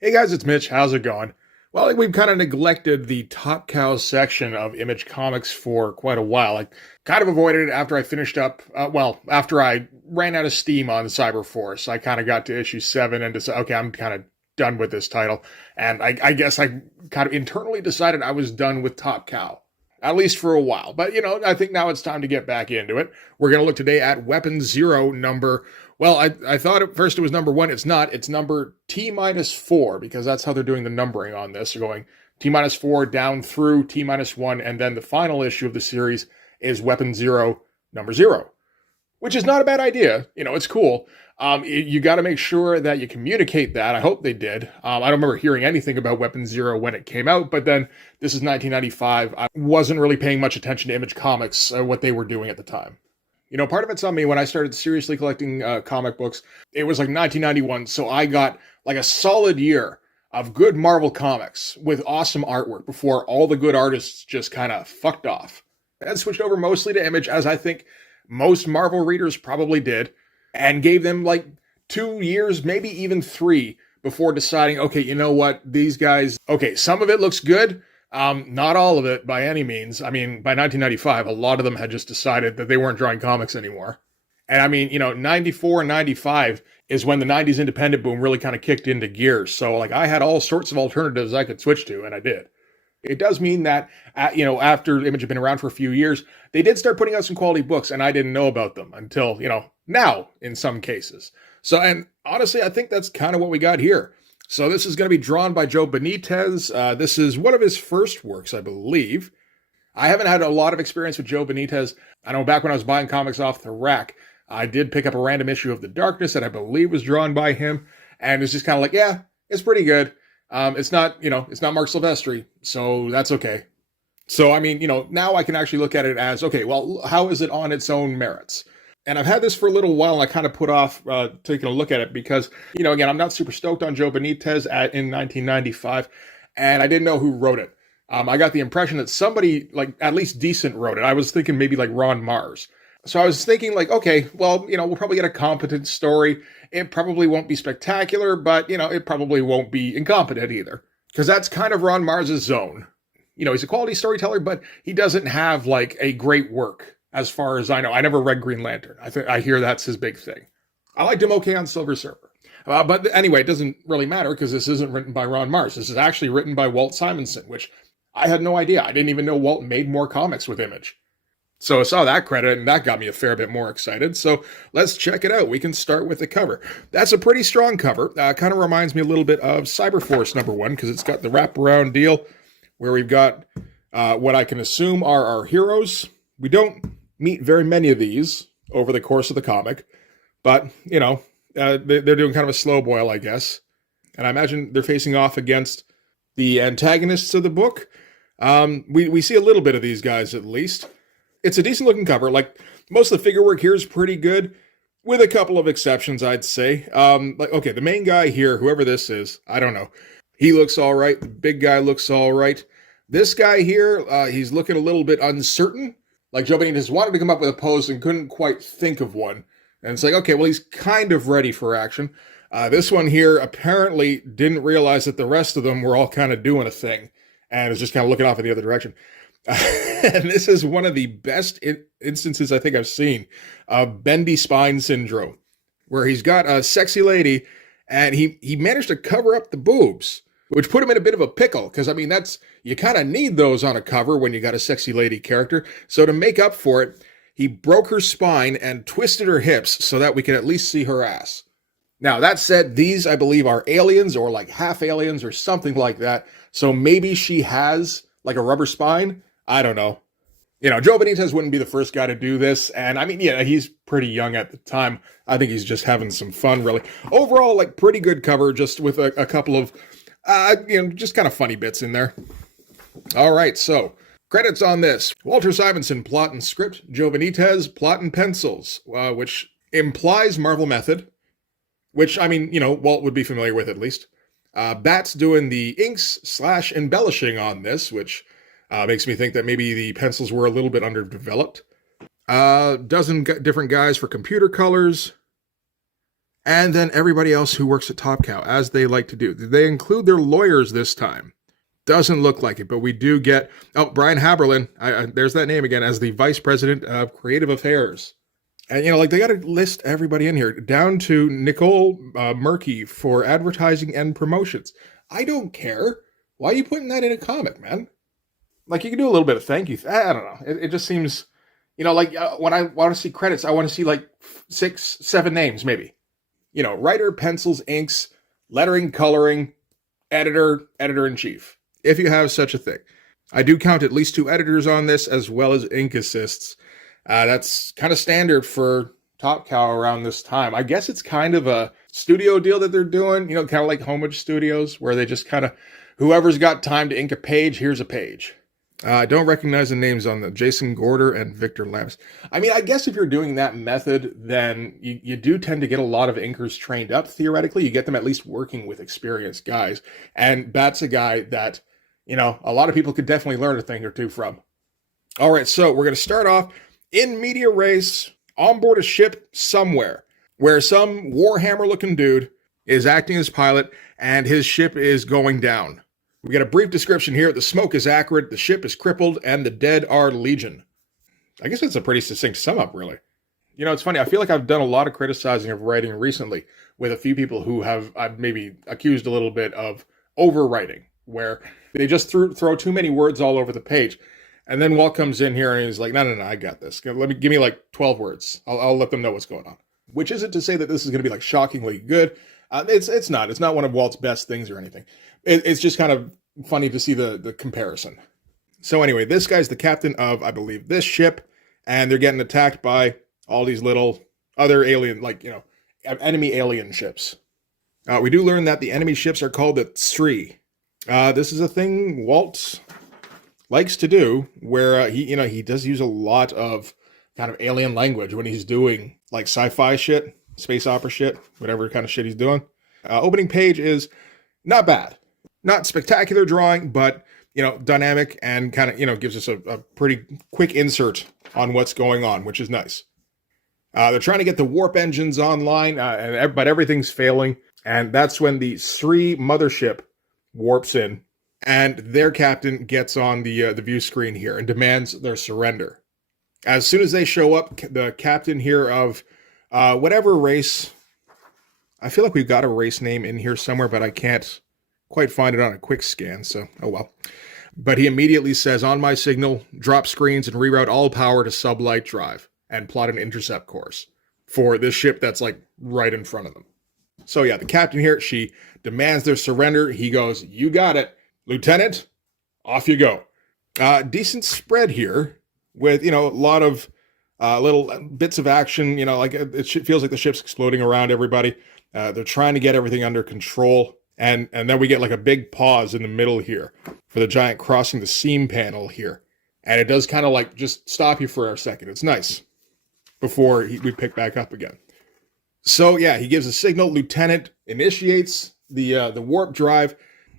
Hey guys, it's Mitch. How's it going? Well, we've kind of neglected the Top Cow section of Image Comics for quite a while. I kind of avoided it after I finished up, after I ran out of steam on Cyberforce. I kind of got to issue 7 and decided, okay, I'm kind of done with this title. And I guess I kind of internally decided I was done with Top Cow, at least for a while. But, I think now it's time to get back into it. We're going to look today at Weapon Zero number. Well, I thought at first it was number 1. It's not. It's number T-4 because that's how they're doing the numbering on this. They're going T-4 down through T-1, and then the final issue of the series is Weapon Zero number 0, which is not a bad idea. It's cool. You got to make sure that you communicate that. I hope they did. I don't remember hearing anything about Weapon Zero when it came out, but then this is 1995. I wasn't really paying much attention to Image Comics, what they were doing at the time. Part of it's on me. When I started seriously collecting comic books, it was like 1991. So I got like a solid year of good Marvel comics with awesome artwork before all the good artists just kind of fucked off. And switched over mostly to Image, as I think most Marvel readers probably did, and gave them like 2 years, maybe even 3, before deciding, okay, you know what, these guys, okay, some of it looks good. Not all of it by any means. I mean, by 1995, a lot of them had just decided that they weren't drawing comics anymore. And I mean, 94 and 95 is when the 90s independent boom really kind of kicked into gear. So like I had all sorts of alternatives I could switch to, and I did. It does mean that, after Image had been around for a few years, they did start putting out some quality books, and I didn't know about them until, now in some cases. So, and honestly, I think that's kind of what we got here. So this is going to be drawn by Joe Benitez. This is one of his first works, I believe. I haven't had a lot of experience with Joe Benitez. I know back when I was buying comics off the rack, I did pick up a random issue of The Darkness that I believe was drawn by him. And it's just kind of like, yeah, it's pretty good. It's not, it's not Mark Silvestri, so that's okay. So, I mean, now I can actually look at it as, okay, well, how is it on its own merits? And I've had this for a little while, and I kind of put off taking a look at it because, again, I'm not super stoked on Joe Benitez in 1995, and I didn't know who wrote it. I got the impression that somebody, like, at least decent wrote it. I was thinking maybe like Ron Mars. So I was thinking, like, okay, well, we'll probably get a competent story. It probably won't be spectacular, but, it probably won't be incompetent either. Because that's kind of Ron Mars' zone. He's a quality storyteller, but he doesn't have, like, a great work. As far as I know, I never read Green Lantern. I hear that's his big thing. I liked him okay on Silver Surfer. But anyway, it doesn't really matter because this isn't written by Ron Mars. This is actually written by Walt Simonson, which I had no idea. I didn't even know Walt made more comics with Image. So I saw that credit, and that got me a fair bit more excited. So let's check it out. We can start with the cover. That's a pretty strong cover. Kind of reminds me a little bit of Cyberforce #1 because it's got the wraparound deal where we've got what I can assume are our heroes. We don't meet very many of these over the course of the comic, but, they're doing kind of a slow boil, I guess. And I imagine they're facing off against the antagonists of the book. We see a little bit of these guys, at least. It's a decent looking cover. Like, most of the figure work here is pretty good, with a couple of exceptions, I'd say. Okay, the main guy here, whoever this is, I don't know. He looks all right. The big guy looks all right. This guy here, he's looking a little bit uncertain. Like Joe Benitez wanted to come up with a pose and couldn't quite think of one. And it's like, okay, well, he's kind of ready for action. This one here apparently didn't realize that the rest of them were all kind of doing a thing and was just kind of looking off in the other direction. And this is one of the best instances I think I've seen of bendy spine syndrome, where he's got a sexy lady and he managed to cover up the boobs, which put him in a bit of a pickle, because, I mean, you kind of need those on a cover when you got a sexy lady character. So to make up for it, he broke her spine and twisted her hips so that we can at least see her ass. Now, that said, these, I believe, are aliens or like half aliens or something like that. So maybe she has like a rubber spine. I don't know. Joe Benitez wouldn't be the first guy to do this. And I mean, yeah, he's pretty young at the time. I think he's just having some fun, really. Overall, like, pretty good cover, just with a couple of just kind of funny bits in there. All right, so credits on this. Walter Simonson, plot and script. Joe Benitez, plot and pencils, which implies Marvel Method, which, I mean, Walt would be familiar with at least. Bat's doing the inks / embellishing on this, which makes me think that maybe the pencils were a little bit underdeveloped. Dozen different guys for computer colors. and then everybody else who works at Top Cow, as they like to do. Did they include their lawyers this time? Doesn't look like it, but we do get, Brian Haberlin, there's that name again, as the Vice President of Creative Affairs. And, they got to list everybody in here, down to Nicole Murky for advertising and promotions. I don't care. Why are you putting that in a comic, man? Like, you can do a little bit of thank you. I don't know. It just seems, when I want to see credits, I want to see like 6, 7 names, maybe. Writer, pencils, inks, lettering, coloring, editor-in-chief. If you have such a thing. I do count at least 2 editors on this, as well as ink assists. That's kind of standard for Top Cow around this time. I guess it's kind of a studio deal that they're doing, kind of like Homage Studios, where they just kind of, whoever's got time to ink a page, here's a page. I don't recognize the names on the Jason Gorder and Victor Lambs. I mean, I guess if you're doing that method, then you do tend to get a lot of inkers trained up, theoretically. You get them at least working with experienced guys. And that's a guy that, a lot of people could definitely learn a thing or two from. All right, so we're going to start off in media race, on board a ship somewhere, where some Warhammer-looking dude is acting as pilot, and his ship is going down. We get a brief description here. The smoke is acrid, the ship is crippled, and the dead are legion. I guess that's a pretty succinct sum up, really. It's funny. I feel like I've done a lot of criticizing of writing recently with a few people who I've maybe accused a little bit of overwriting, where they just throw too many words all over the page. And then Walt comes in here and he's like, no, I got this. Give me like 12 words. I'll let them know what's going on. Which isn't to say that this is going to be like shockingly good. It's not. It's not one of Walt's best things or anything. It's just kind of funny to see the comparison. So anyway, this guy's the captain of, I believe, this ship, and they're getting attacked by all these little other alien, enemy alien ships. We do learn that the enemy ships are called the Tsri. This is a thing Walt likes to do, where he does use a lot of kind of alien language when he's doing like sci-fi shit, space opera shit, whatever kind of shit he's doing. Opening page is not bad. Not spectacular drawing, but, dynamic and kind of, gives us a pretty quick insert on what's going on, which is nice. They're trying to get the warp engines online, but everything's failing. And that's when the Sri mothership warps in, and their captain gets on the view screen here and demands their surrender. As soon as they show up, the captain here of whatever race, I feel like we've got a race name in here somewhere, but I can't quite find it on a quick scan, so oh well. But he immediately says, on my signal, drop screens and reroute all power to sublight drive and plot an intercept course for this ship that's like right in front of them. So yeah, the captain here, she demands their surrender. He goes, you got it, Lieutenant, off you go. Decent spread here with, a lot of little bits of action, it feels like the ship's exploding around everybody. They're trying to get everything under control. And then we get like a big pause in the middle here for the giant crossing the seam panel here. And it does kind of like just stop you for a second. It's nice before we pick back up again. So yeah, he gives a signal. Lieutenant initiates the warp drive,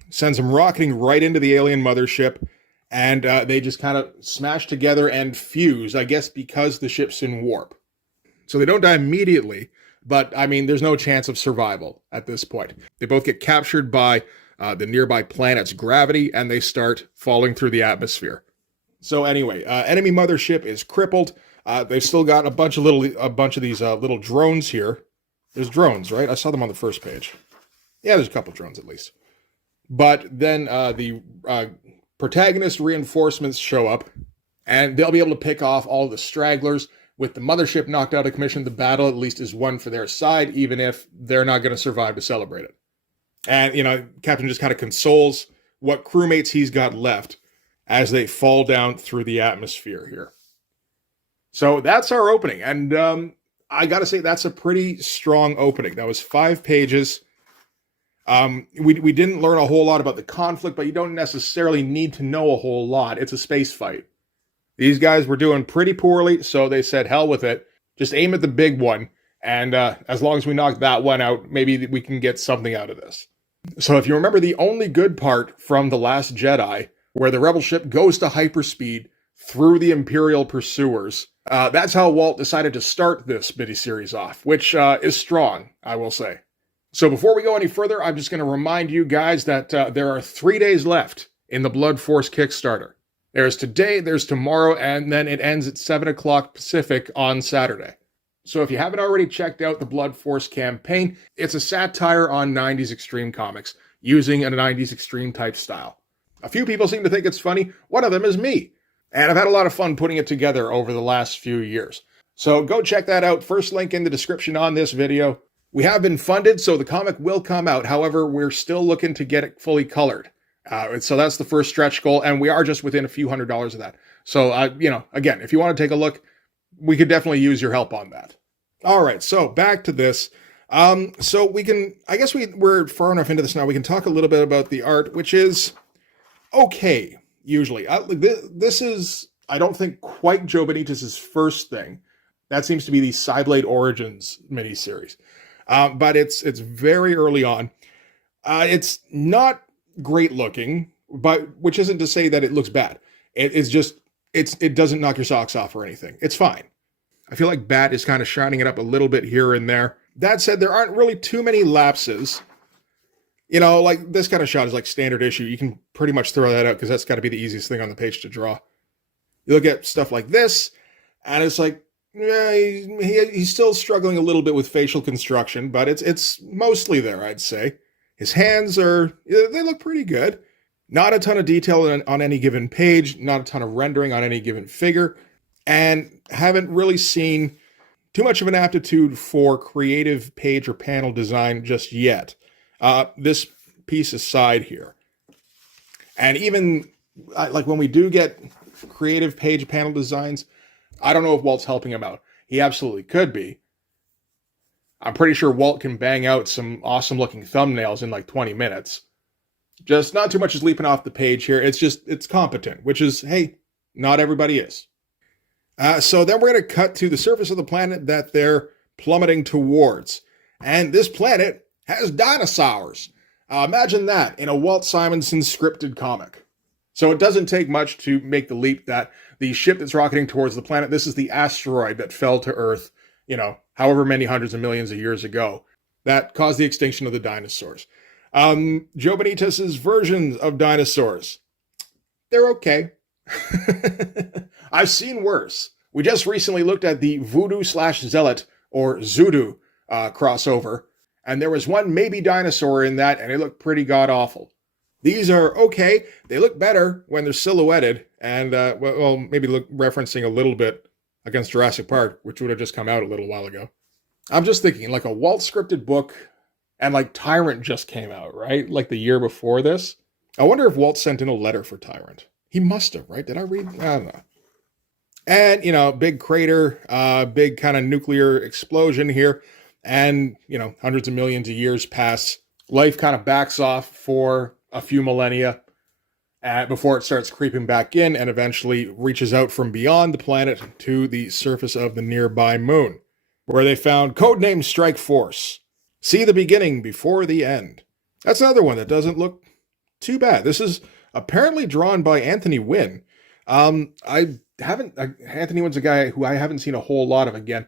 sends them rocketing right into the alien mothership. And they just kind of smash together and fuse, I guess, because the ship's in warp. So they don't die immediately. But, I mean, there's no chance of survival at this point. They both get captured by the nearby planet's gravity, and they start falling through the atmosphere. So anyway, enemy mothership is crippled. They've still got a bunch of these little drones here. There's drones, right? I saw them on the first page. Yeah, there's a couple drones at least. But then the protagonist reinforcements show up, and they'll be able to pick off all the stragglers. With the mothership knocked out of commission, the battle at least is won for their side, even if they're not going to survive to celebrate it. And, Captain just kind of consoles what crewmates he's got left as they fall down through the atmosphere here. So that's our opening. And I got to say, that's a pretty strong opening. That was 5 pages. We didn't learn a whole lot about the conflict, but you don't necessarily need to know a whole lot. It's a space fight. These guys were doing pretty poorly, so they said, hell with it. Just aim at the big one, and as long as we knock that one out, maybe we can get something out of this. So if you remember the only good part from The Last Jedi, where the rebel ship goes to hyperspeed through the Imperial pursuers. That's how Walt decided to start this miniseries off, which is strong, I will say. So before we go any further, I'm just going to remind you guys that there are 3 days left in the Blood Force Kickstarter. There's today, there's tomorrow, and then it ends at 7 o'clock Pacific on Saturday. So if you haven't already checked out the Blood Force campaign, it's a satire on 90s extreme comics, using a 90s extreme type style. A few people seem to think it's funny. One of them is me. And I've had a lot of fun putting it together over the last few years. So go check that out. First link in the description on this video. We have been funded, so the comic will come out. However, we're still looking to get it fully colored. So that's the first stretch goal, and we are just within a few $100s of that. So, again, if you want to take a look, we could definitely use your help on that. All right, so back to this. So we can, I guess we're far enough into this now, we can talk a little bit about the art, which is okay, usually. This is, I don't think, quite Joe Benitez's first thing. That seems to be the Cyblade Origins miniseries. But it's very early on. It's not great looking, but which isn't to say that it looks bad. It doesn't knock your socks off or anything. It's fine. I feel like Bat is kind of shining it up a little bit here and there. That said, there aren't really too many lapses. You know, like this kind of shot is like standard issue. You can pretty much throw that out because that's got to be the easiest thing on the page to draw. You look at stuff like this, and it's like, yeah, he's still struggling a little bit with facial construction, but it's mostly there, I'd say. His hands they look pretty good. Not a ton of detail on any given page, not a ton of rendering on any given figure, and haven't really seen too much of an aptitude for creative page or panel design just yet. This piece aside here. And even like when we do get creative page panel designs, I don't know if Walt's helping him out. He absolutely could be. I'm pretty sure Walt can bang out some awesome looking thumbnails in like 20 minutes. Just not too much is leaping off the page here. It's competent, which is, hey, not everybody is. So then we're going to cut to the surface of the planet that they're plummeting towards. And this planet has dinosaurs. Imagine that in a Walt Simonson scripted comic. So it doesn't take much to make the leap that the ship that's rocketing towards the planet, this is the asteroid that fell to Earth, however many hundreds of millions of years ago, that caused the extinction of the dinosaurs. Joe Benitez's versions of dinosaurs, they're okay. I've seen worse. We just recently looked at the Voodoo/Zealot or Zoodoo crossover, and there was one maybe dinosaur in that, and it looked pretty god-awful. These are okay. They look better when they're silhouetted, and, maybe referencing a little bit against Jurassic Park, which would have just come out a little while ago. I'm just thinking, like a Walt scripted book, and like Tyrant just came out, right? Like the year before this. I wonder if Walt sent in a letter for Tyrant. He must have, right? Did I read? I don't know. And, big crater, big kind of nuclear explosion here. And, hundreds of millions of years pass. Life kind of backs off for a few millennia before it starts creeping back in and eventually reaches out from beyond the planet to the surface of the nearby moon, where they found codename Strike Force. See the beginning before the end. That's another one that doesn't look too bad. This is apparently drawn by Anthony Wynn. Anthony Wynn's a guy who I haven't seen a whole lot of again.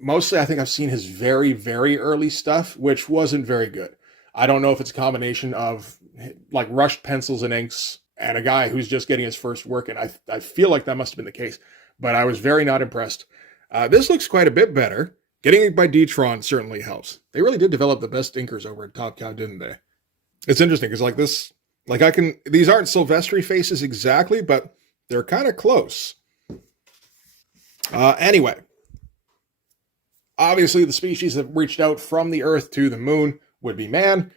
Mostly I think I've seen his very, very early stuff, which wasn't very good. I don't know if it's a combination of like rushed pencils and inks and a guy who's just getting his first work, and I feel like that must have been the case, but I was very not impressed. This looks quite a bit better. Getting it by D-Tron certainly helps. They really did develop the best inkers over at Top Cow, didn't they? It's interesting because like this, these aren't Silvestri faces exactly, but they're kind of close. Anyway, obviously the species that reached out from the Earth to the moon would be man.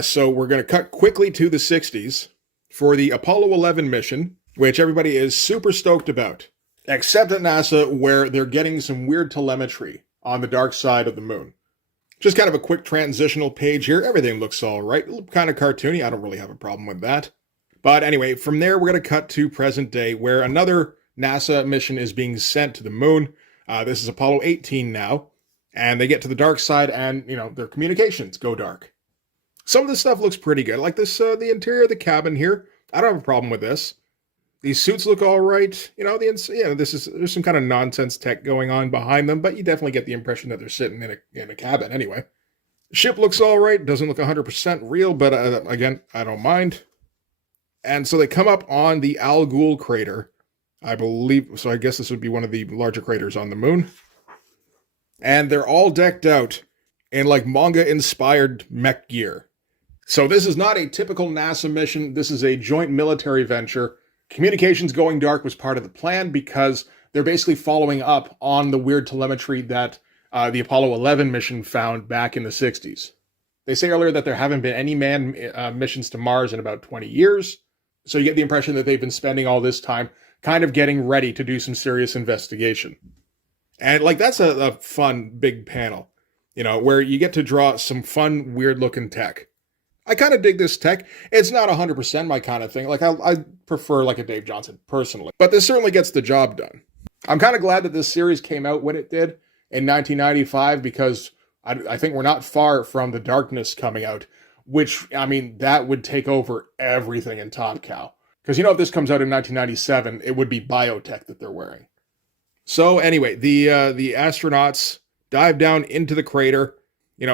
So we're going to cut quickly to the 60s for the Apollo 11 mission, which everybody is super stoked about, except at NASA, where they're getting some weird telemetry on the dark side of the moon. Just kind of a quick transitional page here. Everything looks all right. Kind of cartoony. I don't really have a problem with that. But anyway, from there, we're going to cut to present day, where another NASA mission is being sent to the moon. This is Apollo 18 now. And they get to the dark side and, their communications go dark. Some of this stuff looks pretty good. Like this, the interior of the cabin here. I don't have a problem with this. These suits look all right. There's some kind of nonsense tech going on behind them, but you definitely get the impression that they're sitting in a cabin anyway. Ship looks all right. Doesn't look 100% real, but again, I don't mind. And so they come up on the Al Ghul crater, I believe. So I guess this would be one of the larger craters on the moon. And they're all decked out in like manga-inspired mech gear. So this is not a typical NASA mission. This is a joint military venture. Communications going dark was part of the plan because they're basically following up on the weird telemetry that the Apollo 11 mission found back in the 60s. They say earlier that there haven't been any manned missions to Mars in about 20 years. So you get the impression that they've been spending all this time kind of getting ready to do some serious investigation. And like that's a fun big panel, where you get to draw some fun, weird looking tech. I kind of dig this tech. It's not 100% my kind of thing. Like I prefer like a Dave Johnson personally, but this certainly gets the job done. I'm kind of glad that this series came out when it did in 1995 because I think we're not far from The Darkness coming out, which, I mean, that would take over everything in Top Cow. Because, if this comes out in 1997, it would be biotech that they're wearing. So anyway, the astronauts dive down into the crater,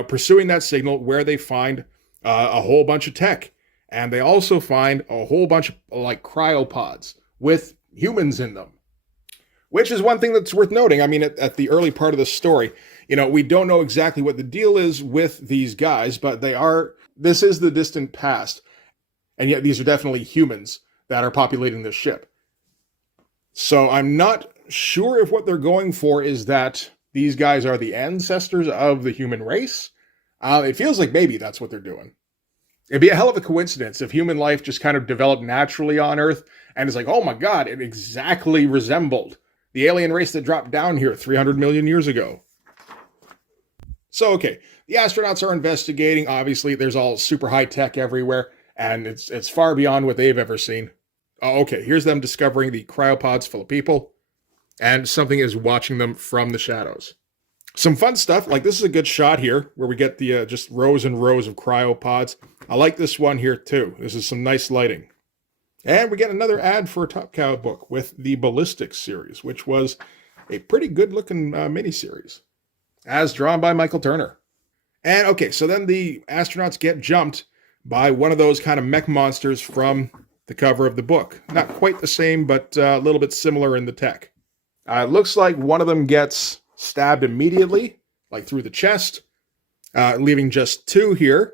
pursuing that signal where they find a whole bunch of tech. And they also find a whole bunch of like cryopods with humans in them. Which is one thing that's worth noting. I mean, at the early part of the story, we don't know exactly what the deal is with these guys, but this is the distant past. And yet these are definitely humans that are populating this ship. So I'm not sure if what they're going for is that these guys are the ancestors of the human race. It feels like maybe that's what they're doing. It'd be a hell of a coincidence if human life just kind of developed naturally on Earth and it's like, oh my God, it exactly resembled the alien race that dropped down here 300 million years ago. So, okay, the astronauts are investigating. Obviously, there's all super high tech everywhere, and it's far beyond what they've ever seen. Oh, okay, here's them discovering the cryopods full of people, and something is watching them from the shadows. Some fun stuff, like this is a good shot here, where we get the just rows and rows of cryopods. I like this one here, too. This is some nice lighting. And we get another ad for a Top Cow book with the Ballistics series, which was a pretty good-looking miniseries, as drawn by Michael Turner. And okay, so then the astronauts get jumped by one of those kind of mech monsters from the cover of the book. Not quite the same, but a little bit similar in the tech. It looks like one of them gets stabbed immediately, like through the chest, leaving just two here.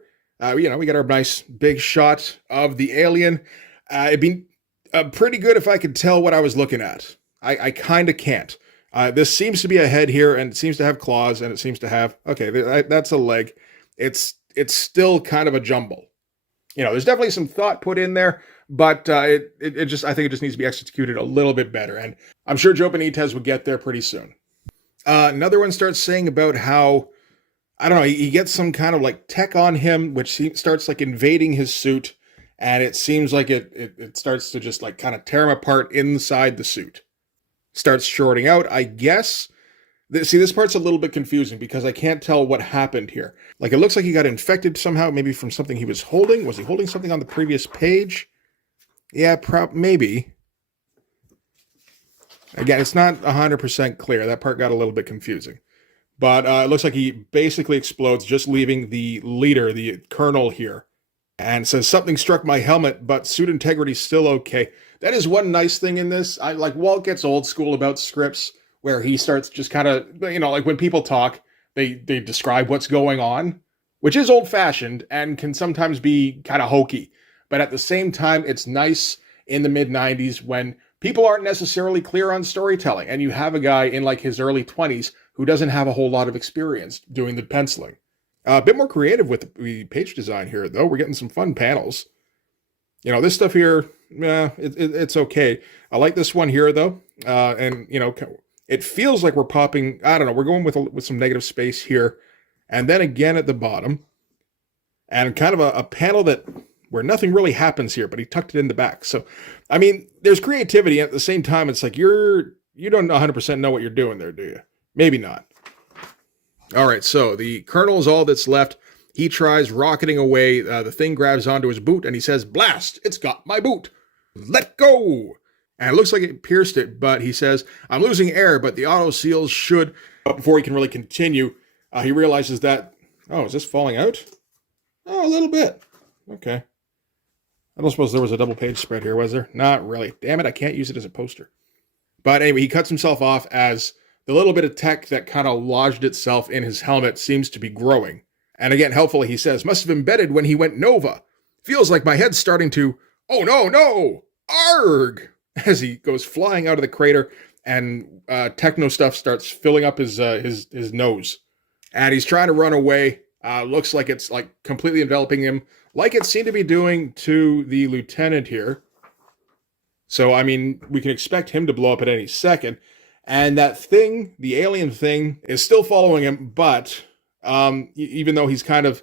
We got our nice big shot of the alien. It'd be pretty good if I could tell what I was looking at. I kind of can't. This seems to be a head here, and it seems to have claws, and it seems to have... Okay, that's a leg. It's still kind of a jumble. There's definitely some thought put in there, but I think it just needs to be executed a little bit better, and I'm sure Joe Benitez would get there pretty soon. Another one starts saying about how, I don't know, he gets some kind of like tech on him, which starts like invading his suit, and it seems like it starts to just like kind of tear him apart inside the suit. Starts shorting out, I guess. See, this part's a little bit confusing because I can't tell what happened here. Like, it looks like he got infected somehow, maybe from something he was holding. Was he holding something on the previous page? Yeah, maybe. Again, it's not 100% clear. That part got a little bit confusing. But it looks like he basically explodes, just leaving the leader, the colonel here. And says, something struck my helmet, but suit integrity's still okay. That is one nice thing in this. Walt gets old school about scripts, where he starts just kind of, like when people talk, they describe what's going on, which is old-fashioned and can sometimes be kind of hokey. But at the same time, it's nice in the mid-90s when people aren't necessarily clear on storytelling, and you have a guy in like his early 20s who doesn't have a whole lot of experience doing the penciling. A bit more creative with the page design here, though. We're getting some fun panels. This stuff here, it's okay. I like this one here, though. And, it feels like we're popping, I don't know, we're going with some negative space here. And then again at the bottom. And kind of a panel where nothing really happens here, but he tucked it in the back. So, I mean, there's creativity. And at the same time, it's like you don't 100% know what you're doing there, do you? Maybe not. All right, so the colonel is all that's left. He tries rocketing away. The thing grabs onto his boot, and he says, blast, it's got my boot. Let go. And it looks like it pierced it, but he says, I'm losing air, but the auto seals should. But before he can really continue, he realizes that, oh, is this falling out? Oh, a little bit. Okay. I don't suppose there was a double page spread here, was there? Not really. Damn it, I can't use it as a poster. But anyway, he cuts himself off as the little bit of tech that kind of lodged itself in his helmet seems to be growing. And again, helpfully, he says, must have embedded when he went Nova. Feels like my head's starting to, oh no, arg! As he goes flying out of the crater and techno stuff starts filling up his nose. And he's trying to run away. Looks like it's like completely enveloping him, like it seemed to be doing to the lieutenant here. So, I mean, we can expect him to blow up at any second. And that thing, the alien thing, is still following him, but even though he's kind of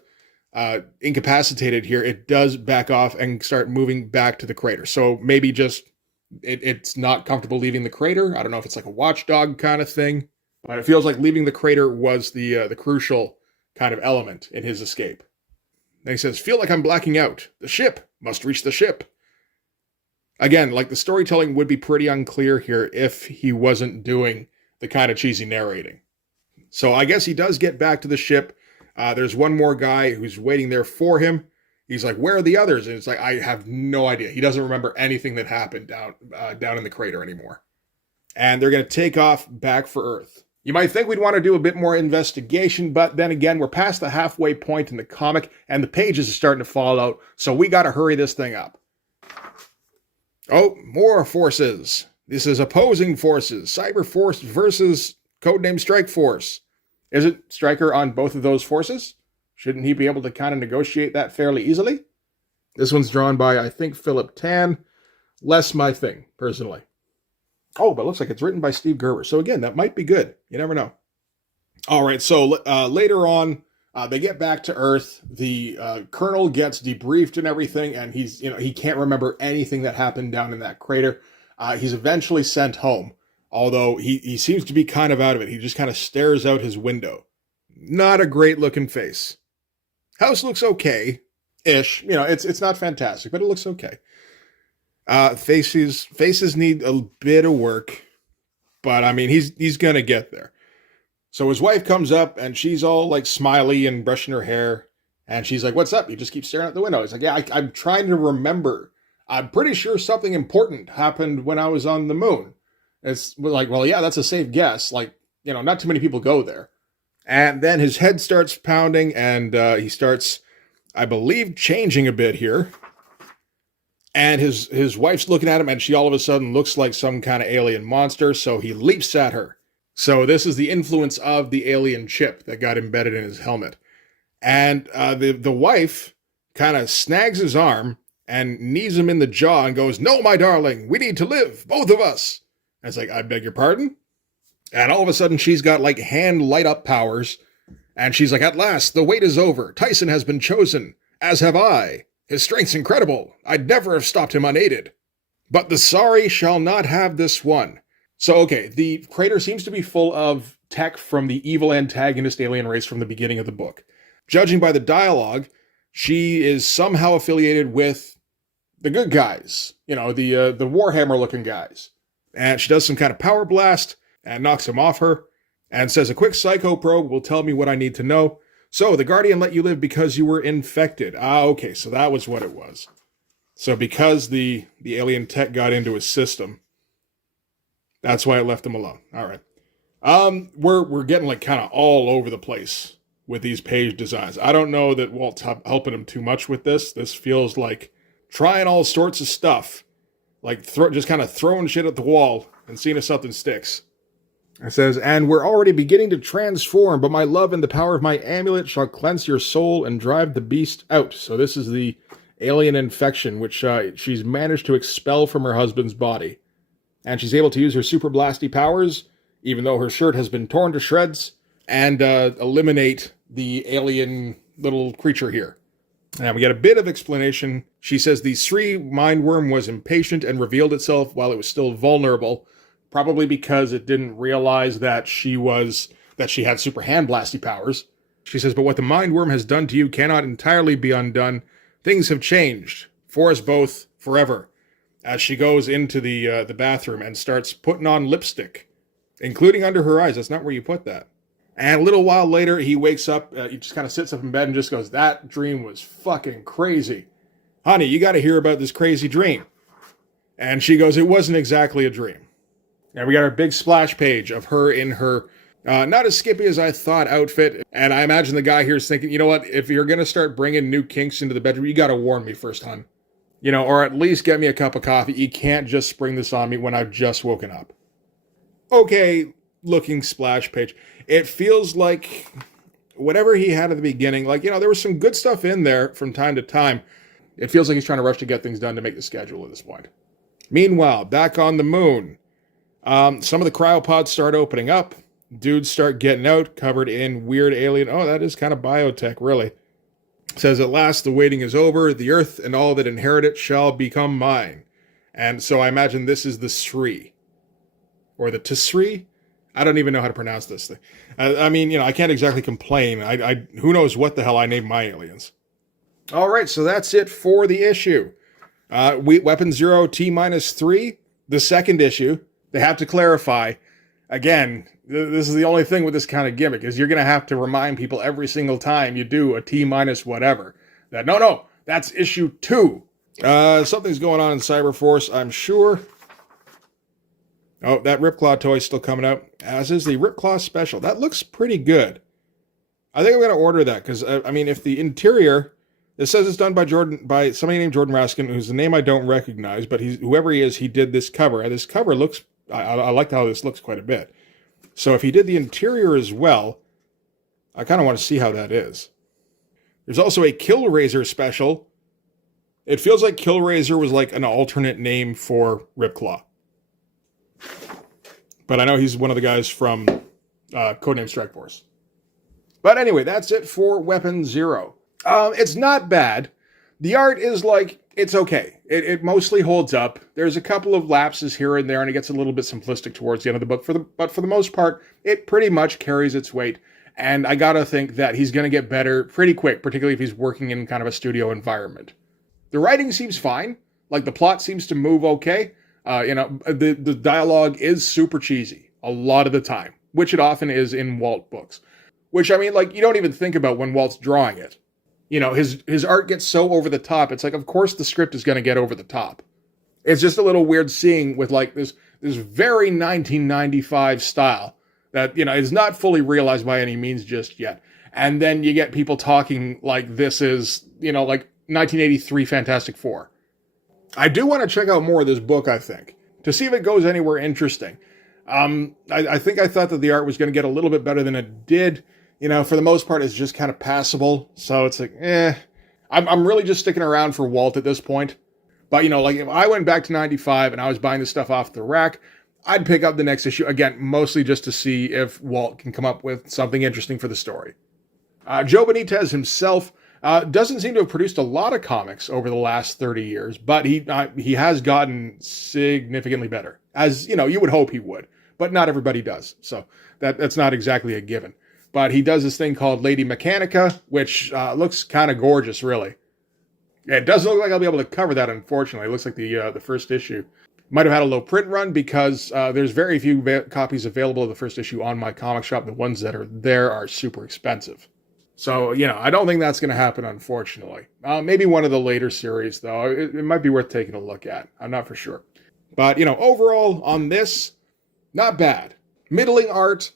incapacitated here, it does back off and start moving back to the crater. So maybe just it's not comfortable leaving the crater. I don't know if it's like a watchdog kind of thing, but it feels like leaving the crater was the crucial kind of element in his escape. Then he says, feel like I'm blacking out. The ship must reach the ship. Again, like the storytelling would be pretty unclear here if he wasn't doing the kind of cheesy narrating. So I guess he does get back to the ship. There's one more guy who's waiting there for him. He's like, where are the others? And it's like, I have no idea. He doesn't remember anything that happened down in the crater anymore. And they're going to take off back for Earth. You might think we'd want to do a bit more investigation, but then again, we're past the halfway point in the comic, and the pages are starting to fall out, so we got to hurry this thing up. Oh, more forces. This is opposing forces. Cyber Force versus codename Strike Force. Is it Stryker on both of those forces? Shouldn't he be able to kind of negotiate that fairly easily? This one's drawn by, I think, Philip Tan. Less my thing, personally. Oh, but it looks like it's written by Steve Gerber. So again, that might be good. You never know. All right, so later on, they get back to Earth. The Colonel gets debriefed and everything, and he can't remember anything that happened down in that crater. He's eventually sent home, although he seems to be kind of out of it. He just kind of stares out his window. Not a great looking face. House looks okay-ish. It's not fantastic, but it looks okay. Faces need a bit of work, but I mean, he's gonna get there. So his wife comes up and she's all like smiley and brushing her hair. And she's like, what's up? You just keep staring out the window. He's like, yeah, I'm trying to remember. I'm pretty sure something important happened when I was on the moon. It's like, well, yeah, that's a safe guess. Like, not too many people go there. And then his head starts pounding and he starts, I believe, changing a bit here. And his wife's looking at him and she all of a sudden looks like some kind of alien monster. So he leaps at her. So this is the influence of the alien chip that got embedded in his helmet. And the wife kind of snags his arm and knees him in the jaw and goes, no, my darling, we need to live, both of us. And it's like, I beg your pardon? And all of a sudden she's got like hand light up powers. And she's like, at last, the wait is over. Tyson has been chosen, as have I. His strength's incredible. I'd never have stopped him unaided. But the sorry shall not have this one. So, okay, the crater seems to be full of tech from the evil antagonist alien race from the beginning of the book. Judging by the dialogue, she is somehow affiliated with the good guys, the Warhammer-looking guys. And she does some kind of power blast and knocks him off her and says, a quick psycho probe will tell me what I need to know. So, the Guardian let you live because you were infected. Okay, so that was what it was. So, because the alien tech got into his system, that's why I left him alone. All right. We're getting like kind of all over the place with these page designs. I don't know that Walt's helping him too much with this. This feels like trying all sorts of stuff. Like just kind of throwing shit at the wall and seeing if something sticks. It says, and we're already beginning to transform, but my love and the power of my amulet shall cleanse your soul and drive the beast out. So this is the alien infection, which she's managed to expel from her husband's body. And she's able to use her super blasty powers, even though her shirt has been torn to shreds, and eliminate the alien little creature here. And we get a bit of explanation. She says the Sri mindworm was impatient and revealed itself while it was still vulnerable, probably because it didn't realize that she had super hand blasty powers. She says, but what the mindworm has done to you cannot entirely be undone. Things have changed, for us both, forever. as she goes into the bathroom and starts putting on lipstick, including under her eyes. That's not where you put that. And a little while later, he wakes up, he just kind of sits up in bed and just goes, that dream was fucking crazy. Honey, you got to hear about this crazy dream. And she goes, it wasn't exactly a dream. And we got our big splash page of her in her, not as skippy as I thought outfit. And I imagine the guy here is thinking, you know what, if you're going to start bringing new kinks into the bedroom, you got to warn me first, hon. You know, or at least get me a cup of coffee. You can't just spring this on me when I've just woken up. Okay, looking splash page. It feels like whatever he had at the beginning, like, you know, there was some good stuff in there from time to time. It feels like he's trying to rush to get things done to make the schedule at this point. Meanwhile, back on the moon, some of the cryopods start opening up. Dudes start getting out, covered in weird alien. Oh, that is kind of biotech, really. It says, at last the waiting is over. The earth and all that inherit it shall become mine. And so I imagine this is the Sri. Or the Tsri? I don't even know how to pronounce this thing. I mean, you know, I can't exactly complain. Who knows what the hell I named my aliens. All right, so that's it for the issue. Weapon Zero T-3, the second issue. They have to clarify. Again, this is the only thing with this kind of gimmick, is you're going to have to remind people every single time you do a T- whatever. That, no, that's issue 2. Something's going on in Cyberforce, I'm sure. Oh, that Ripclaw toy is still coming out, as is the Ripclaw Special. That looks pretty good. I think I'm going to order that, because, I mean, if the interior, it says it's done by somebody named Jordan Raskin, who's a name I don't recognize, but whoever he is, he did this cover. And this cover looks, I like how this looks quite a bit. So if he did the interior as well, I kind of want to see how that is. There's also a Killraiser Special. It feels like Killraiser was like an alternate name for Ripclaw. But I know he's one of the guys from Codename Strike Force. But anyway, that's it for Weapon Zero. It's not bad. The art is like, it's okay. It mostly holds up. There's a couple of lapses here and there, and it gets a little bit simplistic towards the end of the book. But for the most part, it pretty much carries its weight. And I gotta think that he's gonna get better pretty quick, particularly if he's working in kind of a studio environment. The writing seems fine. Like, the plot seems to move okay. The dialogue is super cheesy a lot of the time, which it often is in Walt books. Which, I mean, like, you don't even think about when Walt's drawing it. You know, his art gets so over the top. It's like, of course the script is going to get over the top. It's just a little weird seeing with, like, this very 1995 style that, you know, is not fully realized by any means just yet. And then you get people talking like this is, you know, like 1983 Fantastic Four. I do want to check out more of this book, I think, to see if it goes anywhere interesting. I think I thought that the art was going to get a little bit better than it did. You know, for the most part, it's just kind of passable. So it's like, I'm really just sticking around for Walt at this point. But, you know, like, if I went back to 95 and I was buying this stuff off the rack, I'd pick up the next issue, again, mostly just to see if Walt can come up with something interesting for the story. Joe Benitez himself doesn't seem to have produced a lot of comics over the last 30 years, but he has gotten significantly better, as, you know, you would hope he would, but not everybody does. So that's not exactly a given. But he does this thing called Lady Mechanica, which looks kind of gorgeous, really. It doesn't look like I'll be able to cover that, unfortunately. It looks like the first issue might have had a low print run because there's very few copies available of the first issue on my comic shop. The ones that are there are super expensive. So, you know, I don't think that's going to happen, unfortunately. Maybe one of the later series, though. It might be worth taking a look at. I'm not for sure. But, you know, overall on this, not bad. Middling art,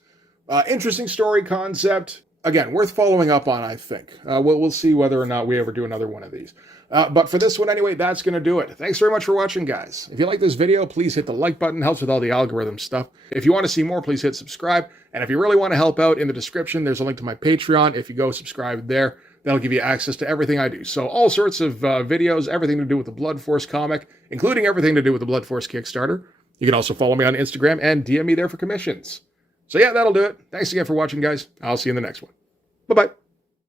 interesting story concept. Again, worth following up on, I think. We'll see whether or not we ever do another one of these. But for this one anyway, that's going to do it. Thanks very much for watching, guys. If you like this video, please hit the like button. Helps with all the algorithm stuff. If you want to see more, please hit subscribe. And if you really want to help out, in the description, there's a link to my Patreon. If you go subscribe there, that'll give you access to everything I do. So all sorts of videos, everything to do with the Blood Force comic, including everything to do with the Blood Force Kickstarter. You can also follow me on Instagram and DM me there for commissions. So yeah, that'll do it. Thanks again for watching, guys. I'll see you in the next one. Bye-bye.